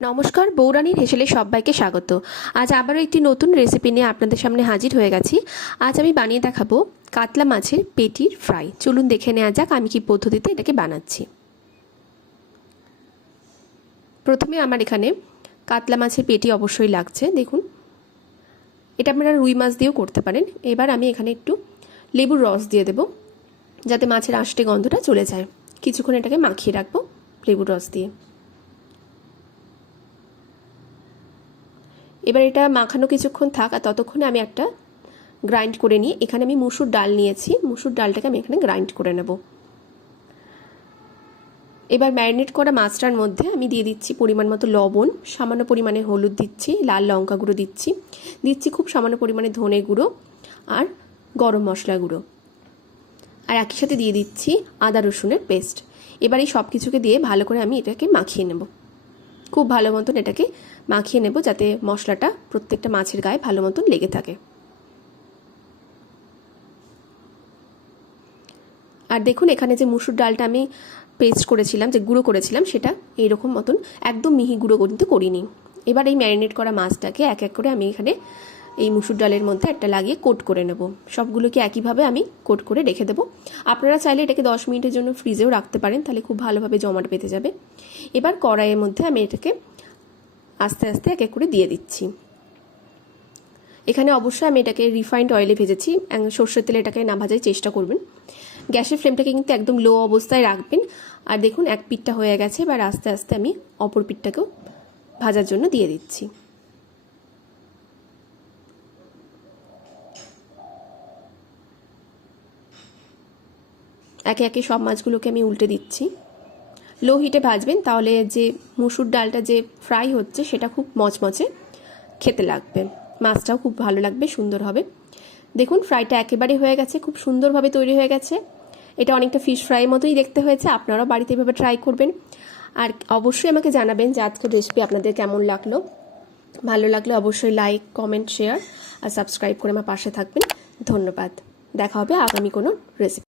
নমস্কার, বৌরানীর হেসেলে সবাইকে স্বাগত। আজ আবারও একটি নতুন রেসিপি নিয়ে আপনাদের সামনে হাজির হয়ে গেছি। আজ আমি বানিয়ে দেখাবো কাতলা মাছের পেটির ফ্রাই। চলুন দেখে নেওয়া যাক আমি কি পদ্ধতিতে এটাকে বানাচ্ছি। প্রথমে আমার এখানে কাতলা মাছের পেটি অবশ্যই লাগছে। দেখুন, এটা আপনারা রুই মাছ দিয়েও করতে পারেন। এবার আমি এখানে একটু লেবুর রস দিয়ে দেব, যাতে মাছের আষ্টে গন্ধটা চলে যায়। কিছুক্ষণ এটাকে মাখিয়ে রাখবো লেবুর রস দিয়ে। এবার এটা মাখানো কিছুক্ষণ থাক, আর ততক্ষণে আমি একটা গ্রাইন্ড করে নিই। এখানে আমি মুসুর ডাল নিয়েছি, মুসুর ডালটাকে আমি এখানে গ্রাইন্ড করে নেব। এবার ম্যারিনেট করা মাছটার মধ্যে আমি দিয়ে দিচ্ছি পরিমাণ মতো লবণ, সামান্য পরিমাণে হলুদ দিচ্ছি, লাল লঙ্কা গুঁড়ো দিচ্ছি খুব সামান্য পরিমাণে ধনে গুঁড়ো আর গরম মশলা গুঁড়ো, আর একই সাথে দিয়ে দিচ্ছি আদা রসুনের পেস্ট। এবার এই সব কিছুকে দিয়ে ভালো করে আমি এটাকে মাখিয়ে নেব। খুব ভালো মতন এটাকে মাখিয়ে নেব, যাতে মশলাটা প্রত্যেকটা মাছের গায়ে ভালো মতন লেগে থাকে। আর দেখুন, এখানে যে মুসুর ডালটা আমি পেস্ট করেছিলাম, যে গুঁড়ো করেছিলাম, সেটা এইরকম মতন একদম মিহি গুঁড়ো কিন্তু করিনি। এবার এই ম্যারিনেট করা মাছটাকে এক এক করে আমি এখানে এই মুসুর ডালের মধ্যে একটা লাগিয়ে কোট করে নেব। সবগুলোকে একইভাবে আমি কোট করে রেখে দেবো। আপনারা চাইলে এটাকে 10 মিনিটের জন্য ফ্রিজেও রাখতে পারেন, তাহলে খুব ভালোভাবে জমাট বেঁধে যাবে। এবার কড়াইয়ের মধ্যে আমি এটাকে আস্তে আস্তে এক এক করে দিয়ে দিচ্ছি। এখানে অবশ্যই আমি এটাকে রিফাইন্ড অয়েলে ভেজেছি, সর্ষের তেলে এটাকে না ভাজার চেষ্টা করবেন। গ্যাসের ফ্লেমটাকে কিন্তু একদম লো অবস্থায় রাখবেন। আর দেখুন, এক পিঠটা হয়ে গেছে। এবার আস্তে আস্তে আমি অপর পিঠটাকেও ভাজার জন্য দিয়ে দিচ্ছি। একে একে সব মাছগুলোকে আমি উল্টে দিচ্ছি। লো হিটে ভাজবেন, তাহলে যে মুসুর ডালটা যে ফ্রাই হচ্ছে সেটা খুব মচমচে খেতে লাগবে, মাছটাও খুব ভালো লাগবে, সুন্দর হবে। দেখুন, ফ্রাইটা একেবারে হয়ে গেছে, খুব সুন্দরভাবে তৈরি হয়ে গেছে। এটা অনেকটা ফিশ ফ্রাই মতোই দেখতে হয়েছে। আপনারাও বাড়িতে এভাবে ট্রাই করবেন, আর অবশ্যই আমাকে জানাবেন যে আজকের রেসিপি আপনাদের কেমন লাগলো। ভালো লাগলে অবশ্যই লাইক, কমেন্ট, শেয়ার আর সাবস্ক্রাইব করে আমার পাশে থাকবেন। ধন্যবাদ। দেখা হবে আগামী কোনো রেসিপি।